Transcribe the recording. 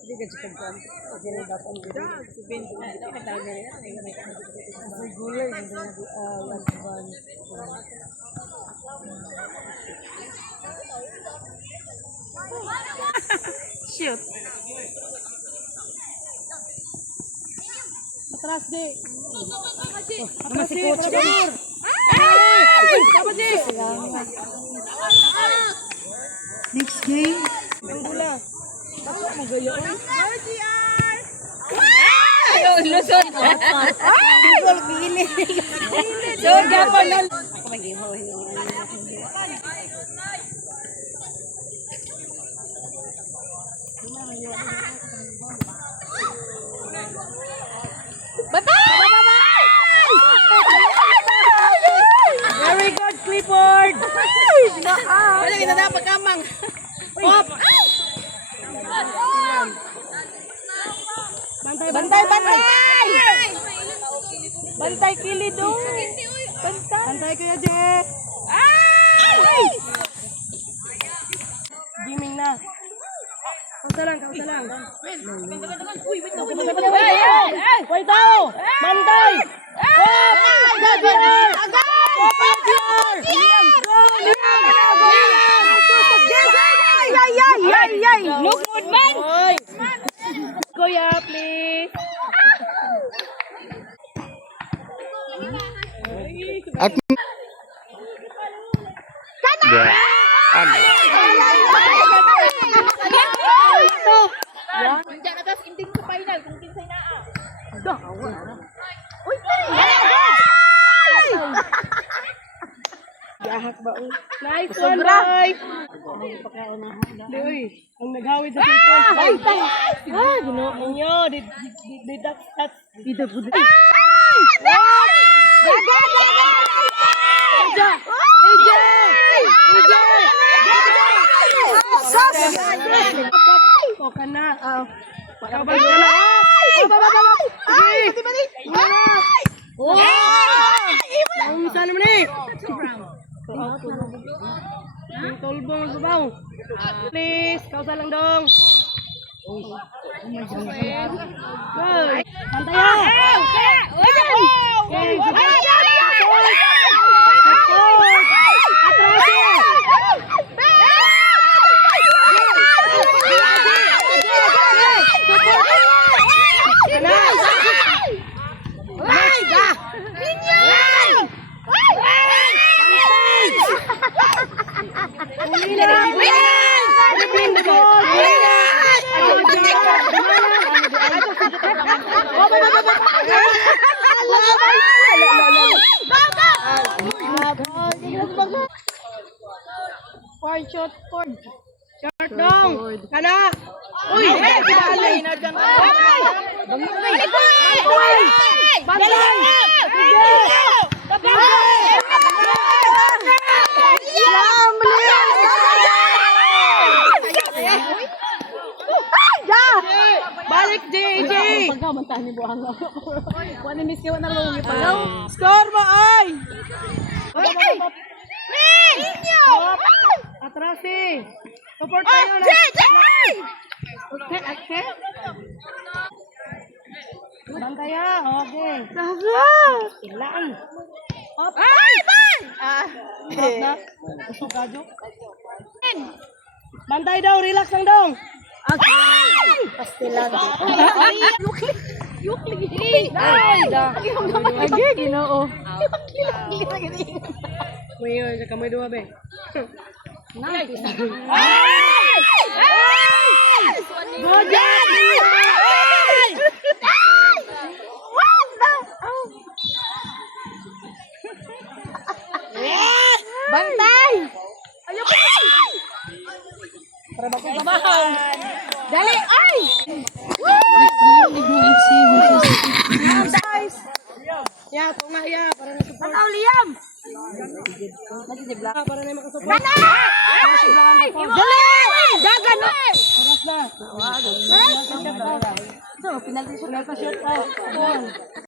Hindi ka chicken kan. Kasi rin dapat ang gulay. Si Ben, katawa niya rin. Ay, may kasi gulay. Hindi na lagban. Shoot. Atras di. Atras si Coach. Next game. Ang gula. Ako magayon. Ayo, lusot. Gol gili. So, gapon na. Ako mag-ihaw. Very good, Clifford. Wala kita dapat kamang. Hop. Bantay, bantay, bantay. Bantay kilid do. Bantay. Bantay kuya Je. Gaming na. Kausa lang, kausa lang. Wait daw. Bantay. Look, Woodman. Kuya, please. Diyan atas inting sa final kung kinsay naa. Yahak ba? Nice one, boy. Uy, ang naghawid sa cellphone. Ay, ginoon nyo. That's dito po. Ka na. Pakabay ka na. Ang sana mo ni. Yung tolbong ang sabaw. Please, kausa lang dong. Good. Pantayan. Point shot, point. Short dong. Kana. Uy, dali na dyan. Balik, JJ! Pagkamantahan ni Buhang. Wala miss kayo na lang yung palaw. Score mo, ay! Atras eh! Support tayo na! Okay. Bantaya, okay. Ilan? Up! Ay! Up na? Usok ka, Jo? Bantay daw, relax lang daw! Pastilan. Yukli. Ay, ginoo. Mayo, sa kamay dua be. Nice. Gojan! Bantay! Ayoko! Para bakit dali! Ay! Ya, tunga ya, para na support. Pataw Liam. Para na makasupport. Dali! Dagan no. Oras na. So, penalty shot.